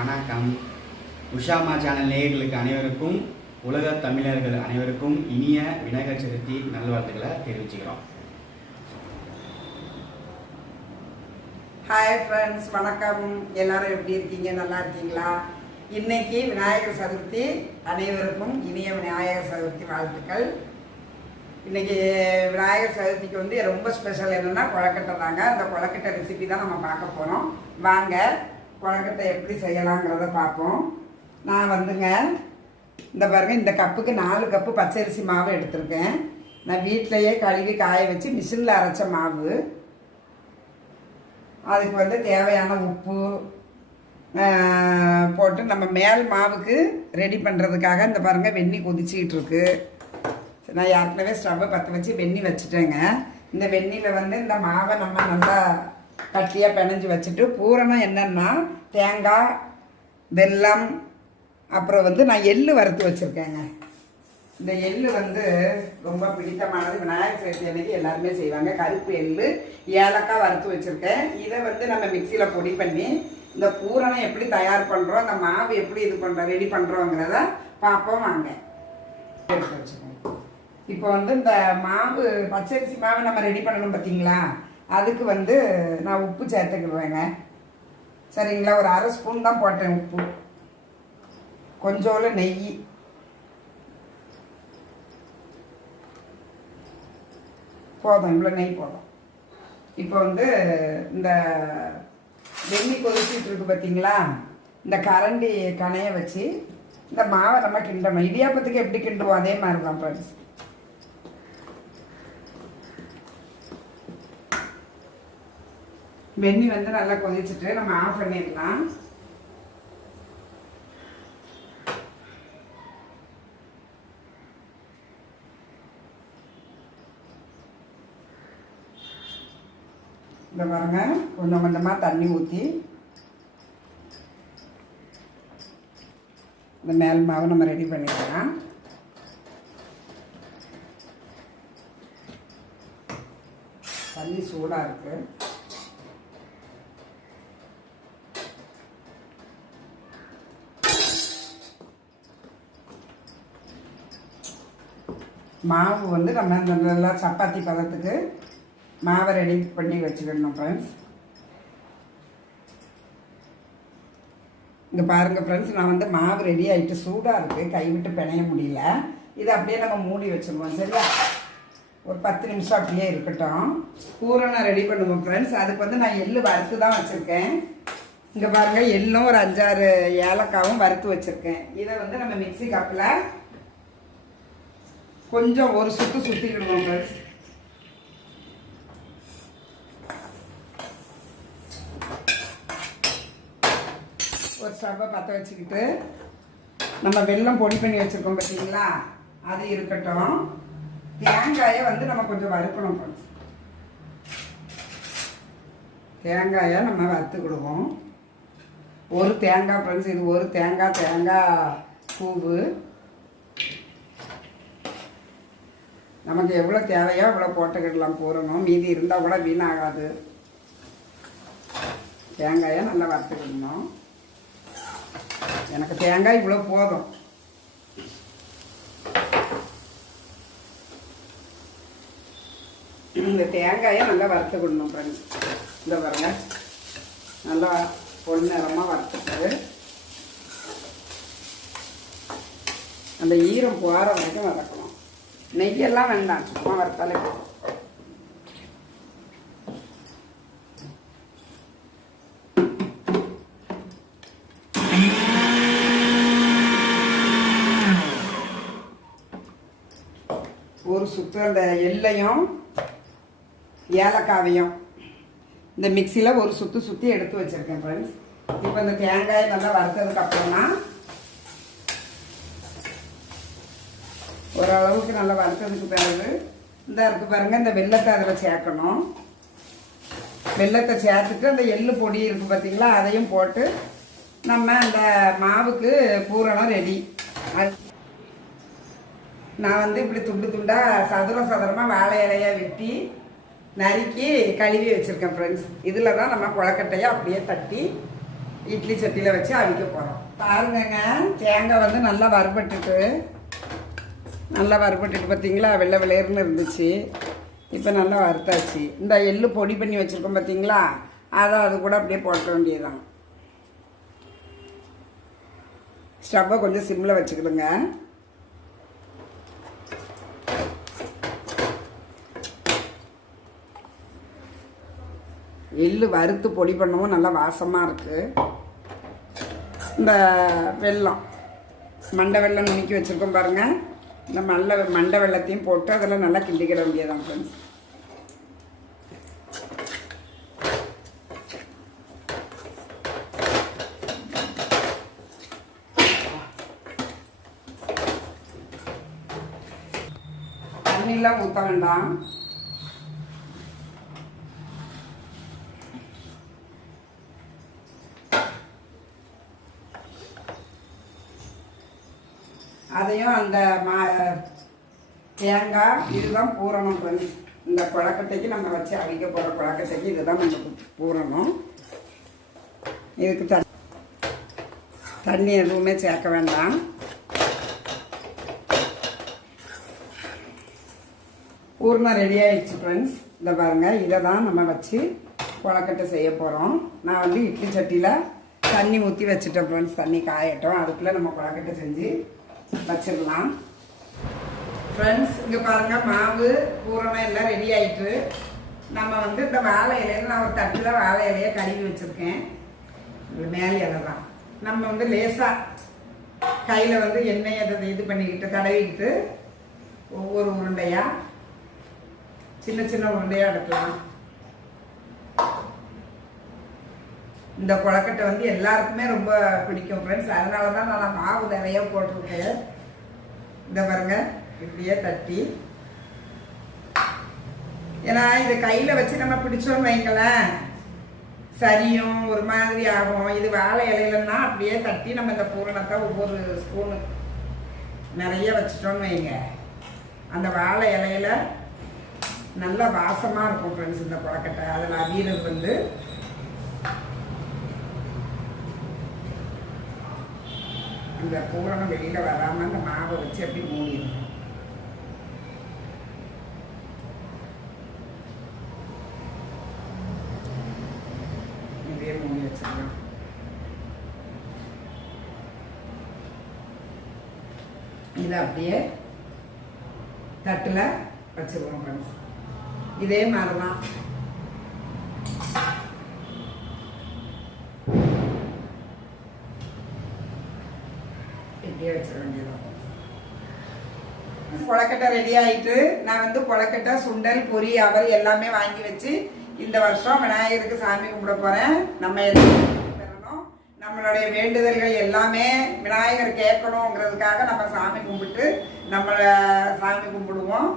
வணக்கம். உஷாமா சேனல் நேயர்களுக்கு அனைவருக்கும் உலக தமிழர்கள் அனைவருக்கும் இனிய விநாயகர் சதுர்த்தி நல்வாழ்த்துக்களை தெரிவிச்சுக்கிறோம். ஹாய் ஃப்ரெண்ட்ஸ் வணக்கம். எல்லாரும் எப்படி இருக்கீங்க? நல்லா இருக்கீங்களா? இன்னைக்கு விநாயகர் சதுர்த்தி. அனைவருக்கும் இனிய விநாயகர் சதுர்த்தி வாழ்த்துக்கள். இன்னைக்கு விநாயகர் சதுர்த்திக்கு வந்து ரொம்ப ஸ்பெஷல் என்னென்னா கொழக்கட்டை தாங்க. அந்த கொழக்கட்டை ரெசிபி தான் நம்ம பார்க்க போகிறோம் வாங்க குழக்கத்தை எப்படி செய்யலாங்கிறத பார்ப்போம். நான் வந்துங்க இந்த பாருங்க இந்த கப்புக்கு நாலு கப்பு பச்சரிசி மாவு எடுத்திருக்கேன். நான் வீட்டிலையே கழுவி காய வச்சு மிஷினில் அரைச்ச மாவு. அதுக்கு வந்து தேவையான உப்பு போட்டு நம்ம மேல் மாவுக்கு ரெடி பண்ணுறதுக்காக இந்த பாருங்கள் வெந்நி கொதிச்சிக்கிட்டு இருக்கு நான் ஏற்கனவே ஸ்டவ்வை பற்ற வச்சு வெந்நி வச்சுட்டேங்க. இந்த வெந்நியில் வந்து இந்த மாவை நம்ம நல்லா கட்டியாக பிணைஞ்சி வச்சுட்டு பூரணம் என்னென்னா தேங்காய் வெல்லம் அப்புறம் வந்து நான் எள்ளு வறுத்து வச்சுருக்கேங்க. இந்த எள்ளு வந்து ரொம்ப பிடித்தமானது. விநாயகர் சதுர்த்தி அன்னைக்கு எல்லாருமே செய்வாங்க. கருப்பு எள்ளு ஏலக்காய் வறுத்து வச்சுருக்கேன். இதை வந்து நம்ம மிக்சியில் பொடி பண்ணி இந்த பூரணம் எப்படி தயார் பண்ணுறோம் அந்த மாவு எப்படி இது பண்ணுறோம் ரெடி பண்ணுறோங்கிறத பார்ப்போம் வாங்க. எடுத்து இப்போ வந்து இந்த மாவு பச்சரிசி மாவு நம்ம ரெடி பண்ணணும் பார்த்தீங்களா அதுக்கு வந்து நான் உப்பு சேர்த்துக்கிடுவேங்க. சரிங்களா? ஒரு அரை ஸ்பூன் தான் போட்டேன் உப்பு. கொஞ்சோண்டு நெய். போதும் இவ்வளோ நெய் போதும். இப்போ வந்து இந்த வெண்ணி கொதிச்சிட்டு இருக்கு பார்த்தீங்களா இந்த கரண்டி கனையை வச்சு இந்த மாவை நம்ம கிண்டணும். இடியாப்பத்துக்கு எப்படி கிண்டுவோம்? அதே மாதிரி தான் ஃப்ரெண்ட்ஸ் வெண்ணி வந்து நல்லா கொதிச்சுட்டு நம்ம ஆஃப் பண்ணிடலாம். இந்த பாருங்க கொஞ்சம் கொஞ்சமாக தண்ணி ஊற்றி இந்த மேல் மாவு நம்ம ரெடி பண்ணிக்கலாம் தண்ணி சூடாக இருக்கு. மாவு வந்து நம்ம அந்த நல்லா சப்பாத்தி பதத்துக்கு மாவை ரெடி பண்ணி வச்சுக்கணும் ஃப்ரெண்ட்ஸ் இங்கே பாருங்கள் ஃப்ரெண்ட்ஸ் நான் வந்து மாவு ரெடி ஆகிட்டு சூடாக இருக்குது கைவிட்டு பிணைய முடியல. இதை அப்படியே நம்ம மூடி வச்சுருவோம் சரியா? ஒரு பத்து நிமிஷம் அப்படியே இருக்கட்டும். பூரணம் ரெடி பண்ணுவோம் ஃப்ரெண்ட்ஸ் அதுக்கு வந்து நான் எள்ளு வறுத்து தான் வச்சுருக்கேன். இங்கே பாருங்கள் எள்ளும் ஒரு அஞ்சாறு ஏலக்காவும் வறுத்து வச்சுருக்கேன். இதை வந்து நம்ம மிக்ஸி கப்பில் கொஞ்சம் ஒரு சுற்று சுற்றிக்கிடுவோம் ஃப்ரெண்ட்ஸ் ஒரு ஸ்டவ்வை பற்ற வச்சுக்கிட்டு நம்ம வெல்லம் பொடி பண்ணி வச்சுருக்கோம் பார்த்தீங்களா அது இருக்கட்டும். தேங்காயை வந்து நம்ம கொஞ்சம் வறுக்கணும் தேங்காயை நம்ம வறுத்துக்கிடுவோம் ஒரு தேங்காய் ஃப்ரெண்ட்ஸ் இது ஒரு தேங்காய் தேங்காய் பூவு நமக்கு எவ்வளோ தேவையோ அவ்வளோ போட்டுக்கிடலாம் பூரணும். மீதி இருந்தால் கூட வீணாகாது. தேங்காயை நல்லா வறுத்துக்கிடணும். எனக்கு தேங்காய் இவ்வளோ போதும். இந்த தேங்காயை நல்லா வறுத்துக்கிடணும் ஃப்ரெண்ட்ஸ் இந்த பாருங்க. நல்லா பொன்னிறமாக வறுத்துட்டு அந்த ஈரம் போகிற வரைக்கும் வதக்கணும். நெய்யெல்லாம் வேண்டாம் சும்மா வறுத்தாலே போதும். ஒரு சுத்து அந்த எல்லையும் ஏலக்காவையும் இந்த மிக்சியில் ஒரு சுத்து சுற்றி எடுத்து வச்சுருக்கேன் ஃப்ரெண்ட்ஸ் இப்போ இந்த தேங்காய் நல்லா வறுத்ததுக்கப்புறமா ஓரளவுக்கு நல்லா வறுத்ததுக்கு பிறகு இந்த இருக்கு பாருங்க இந்த வெள்ளத்தை அதில் சேர்க்கணும். வெள்ளத்தை சேர்த்துட்டு அந்த எள்ளு பொடி இருக்கு பார்த்தீங்களா அதையும் போட்டு நம்ம அந்த மாவுக்கு பூரணம் ரெடி நான் வந்து இப்படி துண்டு துண்டா சதுர சதுரமாக வாழை இலையை வெட்டி நறுக்கி கழுவி வச்சுருக்கேன் ஃப்ரெண்ட்ஸ் இதில் தான் நம்ம குளக்கட்டையை அப்படியே தட்டி இட்லி சட்டியில் வச்சு அவிக்க போகிறோம் பாருங்கங்க தேங்காய் வந்து நல்லா வறுபட்டுட்டு நல்லா வறுபட்டுட்டு பார்த்தீங்களா வெள்ளை வெளையர்னு இருந்துச்சு. இப்போ நல்லா வறுத்தாச்சு. இந்த எள்ளு பொடி பண்ணி வச்சுருக்கோம் பார்த்தீங்களா அதை அது கூட அப்படியே போட்ட வேண்டியதுதான். ஸ்டவ்வை கொஞ்சம் சிம்மில் வச்சுக்கிடுங்க. எள்ளு வறுத்து பொடி பண்ணவும் நல்லா வாசமாக இருக்குது இந்த வெல்லம் மண்டை வெல்லம் நுணுக்கி வச்சுருக்கோம் பாருங்கள் இந்த மல்ல மண்டை வெள்ளத்தையும் போட்டு அதெல்லாம் நல்லா கிண்டிக்கிட வேண்டியதான் ஃப்ரெண்ட்ஸ் தண்ணிலாம் ஊற்ற வேண்டாம். அதையும் அந்த மா தேங்காய் இதுதான் பூரணம் ஃப்ரெண்ட்ஸ் இந்த குழக்கட்டைக்கு நம்ம வச்சு அவிக்க போகிற குழக்கட்டைக்கு இதுதான் நம்ம பூரணம். இதுக்கு த தண்ணி எதுவுமே சேர்க்க வேண்டாம். பூர்ணம் ரெடி ஆயிடுச்சு ஃப்ரெண்ட்ஸ் இதை பாருங்கள் இதை தான் நம்ம வச்சு குழக்கட்டை செய்ய போகிறோம் நான் வந்து இட்லி சட்டியில் தண்ணி ஊற்றி வச்சுட்டேன் ஃப்ரெண்ட்ஸ் தண்ணி காயட்டும். அதுக்குள்ளே நம்ம குழக்கட்டை செஞ்சு வச்சிடலாம். ஃப்ரெண்ட்ஸ் இங்கே பாருங்கள் மாவு பூரணம் எல்லாம் ரெடி ஆயிட்டு நம்ம வந்து இந்த வாழை இலையில நான் ஒரு தட்டில் வாழை இலையை கழுவி வச்சுருக்கேன். இது மேலே இலை தான். நம்ம வந்து லேசாக கையில் வந்து எண்ணெய் அதை இது பண்ணிக்கிட்டு தடவிக்கிட்டு ஒவ்வொரு உருண்டையாக சின்ன சின்ன உருண்டையாக எடுக்கலாம். இந்த கொழக்கட்டை வந்து எல்லாருக்குமே ரொம்ப பிடிக்கும் ஃப்ரெண்ட்ஸ் அதனால தான் நான் மாவு நிறைய போட்டிருக்கேன். இந்த பாருங்க இப்படியே தட்டி. ஏன்னா இது கையில் வச்சு நம்ம பிடிச்சோன்னு வைங்களேன். சரியும் ஒரு மாதிரி ஆகும். இது வாழை இலையிலன்னா அப்படியே தட்டி நம்ம இந்த பூரணத்தை ஒவ்வொரு ஸ்பூனு நிறைய வச்சிட்டோன்னு வைங்க. அந்த வாழை இலையில நல்ல வாசமாக இருக்கும் ஃப்ரெண்ட்ஸ் இந்த கொழக்கட்டை. அதில் அவியல் வந்து அந்த பூரணம் வெளியில் வராமல் அந்த மாவை வச்சு அப்படி மூடிடணும் இப்படியே மூடி வச்சிடலாம் இதை அப்படியே தட்டில் வச்சுருவோம் ஃப்ரெண்ட்ஸ் இதே மாதிரி தான் இப்படியே வச்சிட வேண்டியதான் கொழக்கட்டை ரெடி ஆயிட்டு நான் வந்து கொழக்கட்டை சுண்டல் பொரி அவல் எல்லாமே வாங்கி வச்சு இந்த வருஷம் விநாயகருக்கு சாமி கும்பிட போறேன். நம்ம எதுவும் பெறணும். நம்மளுடைய வேண்டுதல்கள் எல்லாமே விநாயகர் கேட்கணுங்கிறதுக்காக நம்ம சாமி கும்பிட்டு நம்மளை சாமி கும்பிடுவோம்.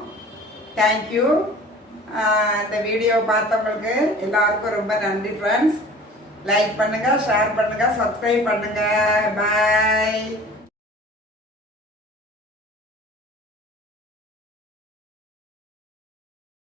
தேங்க்யூ இந்த வீடியோ பார்த்தவங்களுக்கு எல்லாருக்கும் ரொம்ப நன்றி ஃப்ரெண்ட்ஸ் லைக் பண்ணுங்க ஷேர் பண்ணுங்க சப்ஸ்கிரைப் பண்ணுங்க. பாய்